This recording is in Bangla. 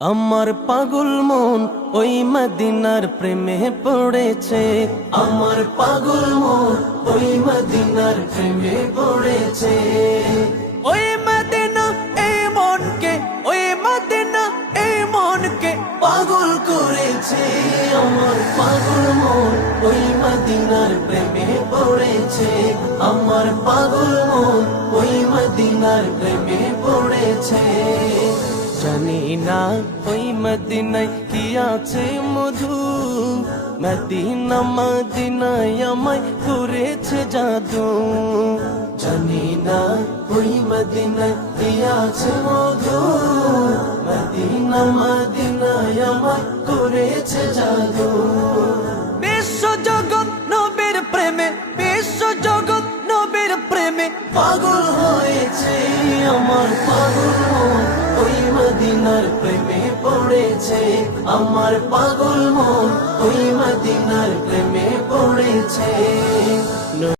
আমার পাগল মন ওই মদিনার প্রেমে পড়েছে। আমার পাগল মন ওই মদিনার প্রেমে পড়েছে। ওই মদিনা এই মনকে, ওই মদিনা এই মনকে পাগল করেছে। আমার পাগল মন ওই মদিনার প্রেমে পড়েছে। আমার পাগল মন ওই মদিনার প্রেমে পড়েছে। জানি না ওই মদিনায় কি আছে মধু, মদিনা মদিনায় আমায় করেছে জাদু। জানি না ওই মদিনায় কি আছে মধু, মদিনা মদিনায় আমায় করেছে জাদু। বিশ্ব জগৎ নবীর প্রেমে, বিশ্ব জগৎ নবীর প্রেমে পাগল হয়েছে। আমার পাগল মন ওই মদিনার প্রেমে পড়েছে। আমার পাগল মন ওই মদিনার প্রেমে পড়েছে।